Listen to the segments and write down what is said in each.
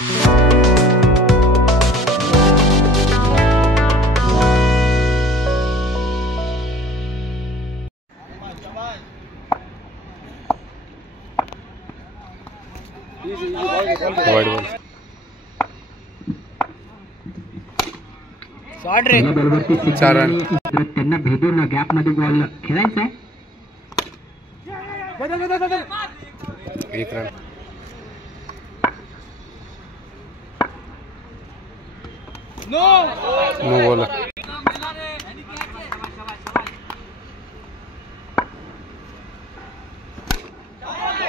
Wide ball चार रन त्यांना भेदून गॅप मध्ये बॉल खेळायचा आहे. 1 रन नो बॉल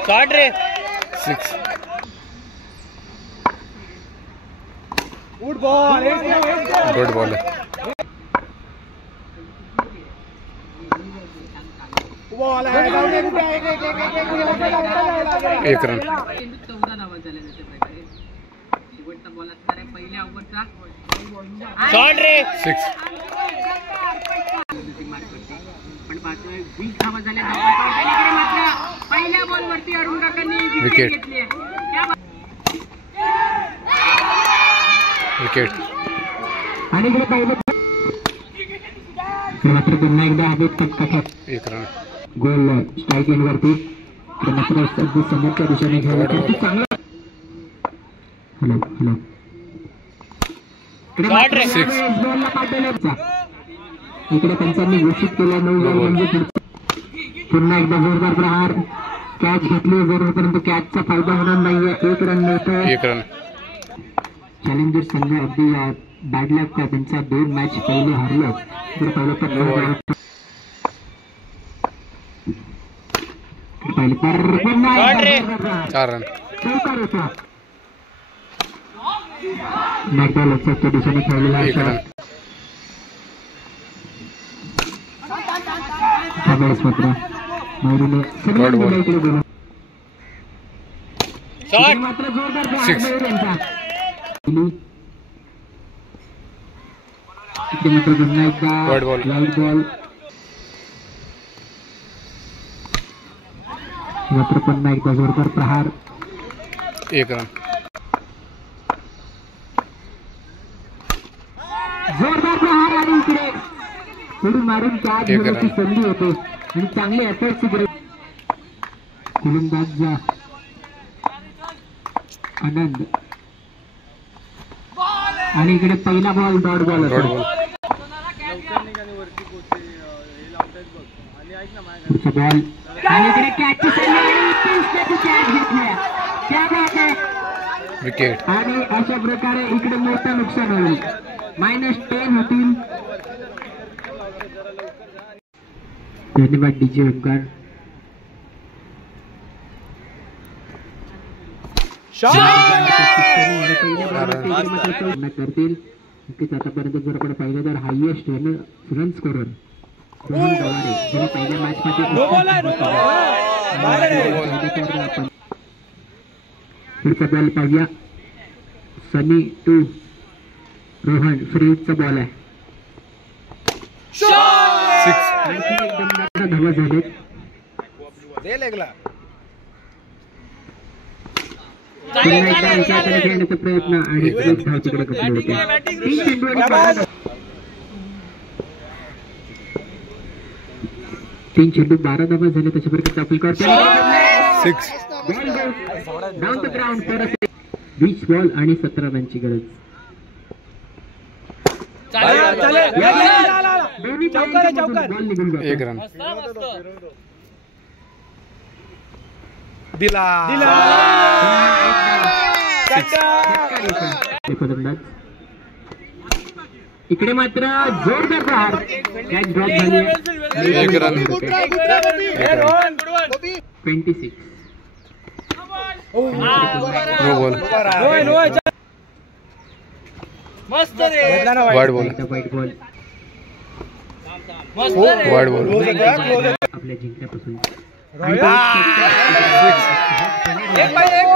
शॉट रे 6 good ball good ball 1 run shot रे 6 पहिल्या बॉल वरती अरुण काकांनी विकेट घेतली. विकेट आणि मात्र पुन्हा एकदा हवेत 1 रन गोल स्ट्राईक एंड वरती मात्र समोरच्या दिशेने घ्यायला चांगला. हॅलो हॅलो इकडे पंचांनी घोषित केलं 9 बॉल म्हणजे पुन्हा एकदा जोरदार प्रहार. कॅच घेतली जरूर परंतु कॅचचा फायदा होणार नाहीये. 1 रन मिळतो. 1 रन चॅलेंजर संघ अगदी बॅड लक का त्यांचा 2 मॅच पहिले हारलं तर पहिलं तर 4 रन मॅकडॉलच्या दिशेने खेळलेला 1 रन मात्र मयुरीने सगळ्यांना इकडे गेलं. मात्र जोरदार 6 इकडे मात्र पुन्हा एकदा वाईड बॉल मात्र पुन्हा एकदा जोरदार प्रहार. 1 रन जोरदार प्रहार आणि इकडे थोडी मारून कॅच घेण्याची संधी होते आणि चांगले एफर्टची गरज. गोलंदाज आनंद आणि इकडे पहिला बॉल डॉट बॉल पुढचा बॉल आणि इकडे कॅच घेतल्या. त्या बात आहे विकेट आणि अशा प्रकारे इकडे मोठं नुकसान होईल. -10 होतील. धन्यवाद डीजे ओंकार. करतील नक्कीच. आतापर्यंत जर आपण पाहिलं तर हायएस्ट रन स्कोरर रोहन गवारे ज्याने पहिल्या मॅच मध्ये पुढचा बॉल पाहूया. सनी 2 रोहन फ्रीचा बॉल आहे. 6 एकदम धावा झालेत. खेळण्याचा प्रयत्न आणि एक धाव तिकडे कसले होते. 3 चेंडू 12 धावा झाले. तशा प्रकारचा अपील करतो 6 डाऊन द ग्राउंड. 20 बॉल आणि 17 रनची गरज. बॉल निघून 1 रन इकडे मात्र जोरदार प्रहार. कॅच ड्रॉप झाली. 1 रन 26 नो बॉल मस्त रे wide ball wide ball wide ball आपल्या जिंकण्यापासून एक पाहिजे